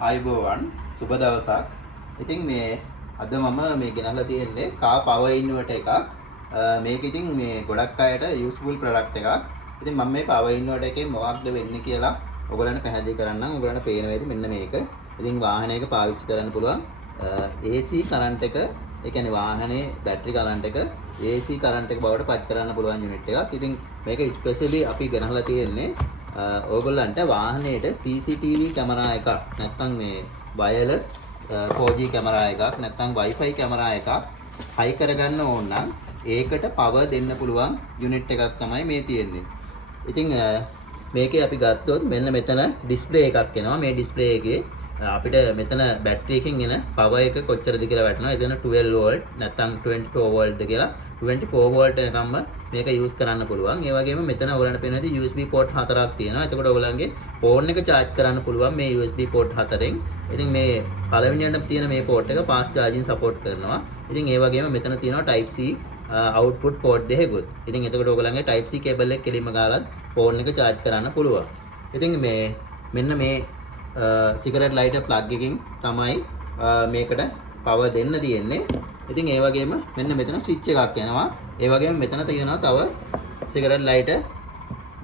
ආයුබෝවන් සුබ දවසක්. ඉතින් මේ අද මම මේ ගෙනල්ලා තියෙන්නේ කා පවර් ඉන්වර්ටර් එකක්. මේක ඉතින් මේ ගොඩක් අයට යූස්ෆුල් ප්‍රොඩක්ට් එකක්. ඉතින් මම මේ පවර් ඉන්වර්ටර් එකේ මොකක්ද වෙන්නේ කියලා ඔයගොල්ලන්ට පැහැදිලි කරන්නම්. ඔයගොල්ලන්ට පේනවා ඇති මෙන්න මේක. ඉතින් වාහනයක පාවිච්චි කරන්න පුළුවන් AC කරන්ට් එක, ඒ කියන්නේ වාහනේ බැටරි කරන්ට් එක AC කරන්ට් එක බවට පත් කරන්න පුළුවන් යුනිට් එකක්. ඉතින් මේක ස්පෙෂලි අපි ගෙනහලා තියෙන්නේ ඕගොල්ලන්ට වාහනයේට CCTV කැමරා එකක් නැත්නම් මේ වයර්ලස් 4G කැමරා එකක් නැත්නම් Wi-Fi කැමරා එකක් හයි කරගන්න ඕන නම් ඒකට පවර් දෙන්න පුළුවන් යුනිට් එකක් තමයි මේ තියෙන්නේ. ඉතින් මේකේ අපි ගත්තොත් මෙන්න මෙතන ඩිස්ප්ලේ එකක් එනවා. මේ ඩිස්ප්ලේ එකේ අපිට මෙතන බැටරි එකකින් එන පවර් එක කොච්චරද කියලා වැටෙනවා. එතන 12 වෝල්ට් නැත්නම් 24 වෝල්ට්ද කියලා 24 වෝල්ට් එකකම්ම මේක යූස් කරන්න පුළුවන්. ඒ වගේම මෙතන ඔයගලන්ට පේනවා USB port 4ක් තියෙනවා. එතකොට ඔයගලන්ගේ ෆෝන් එක charge කරන්න පුළුවන් මේ USB port 4ෙන්. ඉතින් මේ පළවෙනියට තියෙන මේ port එක fast charging support කරනවා. ඉතින් ඒ වගේම මෙතන තියෙනවා type C output port දෙකකුත්. ඉතින් එතකොට ඔයගලන්ගේ type C cable එක කෙලින්ම ගාලත් ෆෝන් එක charge කරන්න පුළුවන්. ඉතින් මේ මෙන්න මේ සිගරට් ලයිටර් ප්ලග් එකකින් තමයි මේකට පවර් දෙන්න තියෙන්නේ. ඉතින් ඒ වගේම මෙන්න මෙතන ස්විච් එකක් යනවා. ඒ වගේම මෙතන තියෙනවා තව සිගරට් ලයිටර්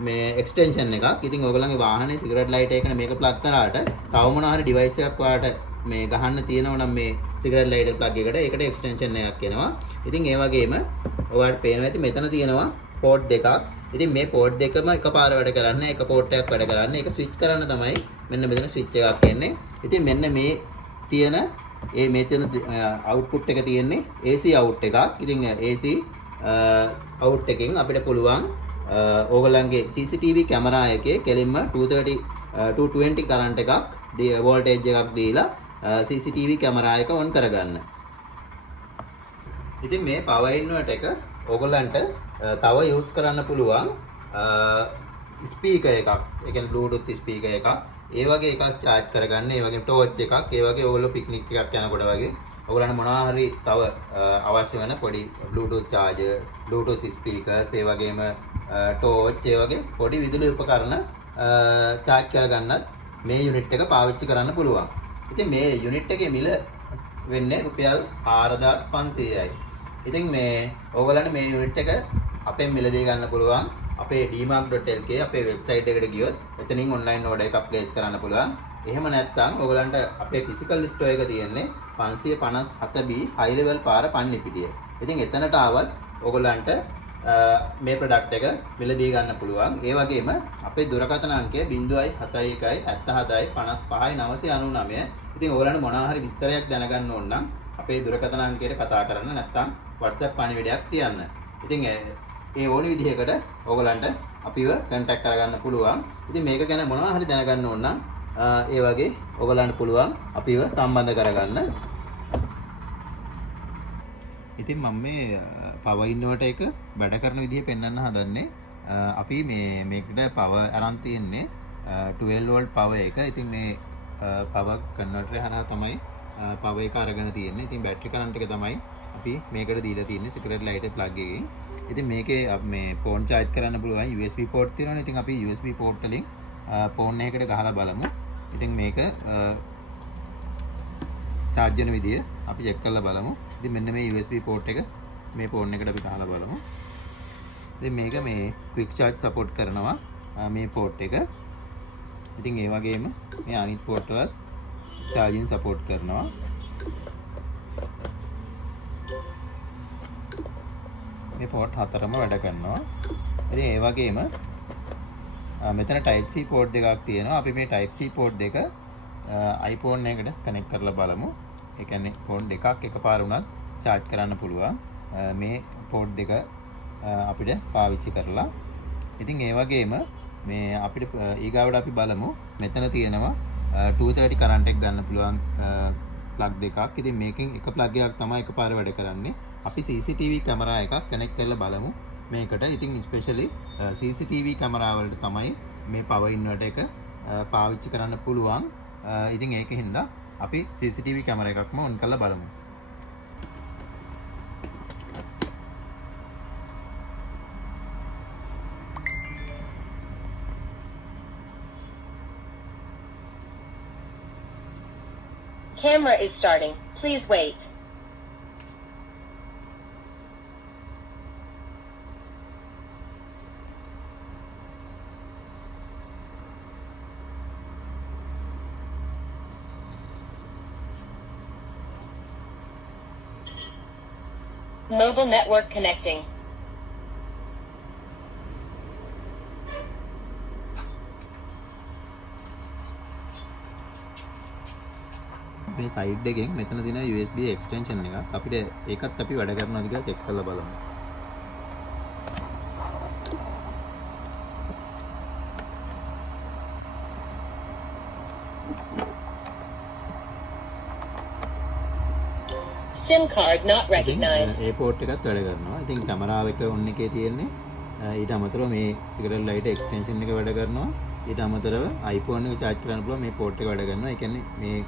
මේ එක්ස්ටෙන්ෂන් එකක්. ඉතින් ඔයගොල්ලන්ගේ වාහනේ සිගරට් ලයිටර් එකන මේක ප්ලග් කරාට තව මොනවා හරි ඩිවයිස් එකක් ඔයාලට මේ ගහන්න තියෙනවා නම් මේ සිගරට් ලයිටර් ප්ලග් එකට ඒකට එක්ස්ටෙන්ෂන් එකක් එනවා. ඉතින් ඒ වගේම ඔයාලට පේනවා ඇති මෙතන තියෙනවා පෝට් දෙකක්. ඉතින් මේ පෝට් දෙකම එකපාර වැඩ කරන්නේ, එක පෝට් එකක් වැඩ කරන්නේ. ඒක ස්විච් කරන්න තමයි මෙන්න මෙතන ස්විච් එකක් එන්නේ. ඉතින් මෙන්න මේ තියෙන මේ තියෙන අවුට්පුට් එක තියෙන්නේ AC අවුට් එකක්. ඉතින් AC අවුට් එකෙන් අපිට පුළුවන් ඕගොල්ලන්ගේ CCTV කැමරා එකේ කෙලින්ම 220 කරන්ට් එකක් වෝල්ටේජ් එකක් දීලා CCTV කැමරා එක ඔන් කරගන්න. ඉතින් මේ පවර් ඉන්වර්ටර් එක ඕගොල්ලන්ට තව යූස් කරන්න පුළුවන් ස්පීකර් එකක්. ඒ කියන්නේ Bluetooth ස්පීකර් එකක්. ඒ වගේ එකක් charge කරගන්න. ඒ වගේම torch එකක්. ඒ වගේ ඕගොල්ලෝ පික්නික් එකක් යනකොට වගේ ඔයගොල්ලන්ට මොනවා හරි තව අවශ්‍ය වෙන පොඩි Bluetooth charger, Bluetooth speakers, ඒ වගේම torch, ඒ වගේ පොඩි විදුලි උපකරණ charge කරගන්නත් මේ යුනිට් එක පාවිච්චි කරන්න පුළුවන්. ඉතින් මේ යුනිට් එකේ මිල වෙන්නේ රුපියල් 4500යි. ඉතින් මේ ඕගොල්ලන්ට මේ යුනිට් එක අපෙන් මිලදී ගන්න පුළුවන්. අපේ dmark.lk අපේ වෙබ්සයිට් එකට ගියොත් එතනින් ඔන්ලයින් ඕඩර් එකක් ප්ලේස් කරන්න පුළුවන්. එහෙම නැත්නම් ඔයගලන්ට අපේ ෆිසිකල් ස්ටෝර් එක තියෙන්නේ 557B high level පාර පන්නිපිටිය. ඉතින් එතනට ආවත් ඔයගලන්ට මේ ප්‍රොඩක්ට් එක මිලදී ගන්න පුළුවන්. ඒ වගේම අපේ දුරකථන අංකය 071 77 55 999. ඉතින් ඔයගලන්ට මොනවා හරි විස්තරයක් දැනගන්න ඕන නම් අපේ දුරකථන අංකයට කතා කරන්න නැත්නම් WhatsApp පණිවිඩයක් තියන්න. ඉතින් ඒ ඕනි විදිහකට ඔයගලන්ට අපිව කන්ටැක්ට් කරගන්න පුළුවන්. ඉතින් මේක ගැන මොනවා හරි දැනගන්න ඕන නම් ඒ වගේ ඔයගලන්ට පුළුවන් අපිව සම්බන්ධ කරගන්න. ඉතින් මම මේ පවර් ඉන්වර්ටර් එක වැඩ කරන විදිහ පෙන්වන්න හදන්නේ. අපි මේකට පවර් අරන් තියන්නේ 12 වෝල්ට් පවර් එක. ඉතින් මේ පවර් කන්වර්ටර් හරහා තමයි පවර් එක අරගෙන තියෙන්නේ. ඉතින් බැටරි කරන්ට් එක තමයි අපි මේකට දීලා තියෙන්නේ සිගරට් ලයිටර් ප්ලග් එකකින්. ඉතින් මේකේ මේ ෆෝන් charge කරන්න පුළුවන් USB port තියෙනවනේ. ඉතින් අපි USB port වලින් ෆෝන් එකකට ගහලා බලමු. ඉතින් මේක charge වෙන විදිය අපි check කරලා බලමු. ඉතින් මෙන්න මේ USB port එක මේ ෆෝන් එකට අපි ගහලා බලමු. ඉතින් මේක මේ quick charge support කරනවා මේ port එක. ඉතින් ඒ වගේම මේ අනිත් port වලත් charging support කරනවා. මේ port හතරම වැඩ කරනවා. ඉතින් ඒ වගේම මෙතන type C port දෙකක් තියෙනවා. අපි මේ type C port දෙක iPhone එකකට connect කරලා බලමු. ඒ කියන්නේ phone දෙකක් එකපාර වුණත් charge කරන්න පුළුවන්. මේ port දෙක අපිට පාවිච්චි කරලා. ඉතින් ඒ වගේම මේ අපිට ඊගාවට අපි බලමු මෙතන තියෙනවා 230 කරන්ට් එක ගන්න පුළුවන් plug දෙකක්. ඉතින් මේකෙන් එක plug එකක් තමයි එකපාර වැඩ කරන්නේ. අපි CCTV කැමරා එකක් කනෙක්ට් කරලා බලමු මේකට. ඉතින් ස්පෙෂලි CCTV කැමරා වලට තමයි මේ පවර් ඉන්වර්ටර් එක පාවිච්චි කරන්න පුළුවන්. ඉතින් ඒකෙන්ද අපි CCTV කැමරා එකක්ම ඔන් කරලා බලමු. Camera is starting. Please wait. Mobile network connecting. මේ සයිඩ් එකෙන් මෙතන තියෙන USB extension එක අපිට ඒකත් අපි වැඩ කරනවද කියලා චෙක් කරලා බලමු. SIM card not recognized. A port එකත් වැඩ කරනවා. ඉතින් කැමරාව එක ඔන් එකේ තියෙන්නේ. ඊට අමතරව මේ සිගරට් ලයිට් එක්ස්ටෙන්ෂන් එක වැඩ කරනවා. ඊට අමතරව iPhone එක charge කරන්න පුළුවන් මේ පෝට් එක වැඩ කරනවා. ඒ කියන්නේ මේ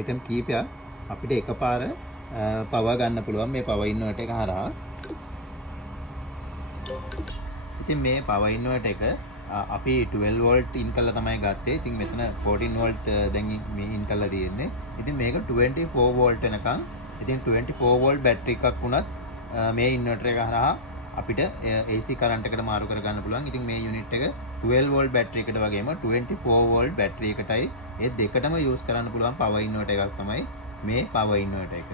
item කීපයක් අපිට එකපාර පවර් ගන්න පුළුවන් මේ පවර් ඉන්වර්ටර් එක හරහා. ඉතින් මේ පවර් ඉන්වර්ටර් එක අපි 12 වෝල්ට් ඉන් කරලා තමයි ගත්තේ. ඉතින් මෙතන 14 වෝල්ට් දැන් මේ ඉන් කරලා තියෙන්නේ. ඉතින් මේක 24 වෝල්ට් වෙනකන්. ඉතින් 24 වෝල්ට් බැටරි එකක් වුණත් මේ ඉන්වර්ටර් එක හරහා අපිට AC කරන්ට් එකට මාරු කර ගන්න පුළුවන්. ඉතින් මේ යුනිට් එක 12 වෝල්ට් බැටරි එකට වගේම 24 වෝල්ට් බැටරි එකටයි ඒ දෙකටම යූස් කරන්න පුළුවන් පවර් ඉන්වර්ටර් එකක් තමයි මේ පවර් ඉන්වර්ටර් එක.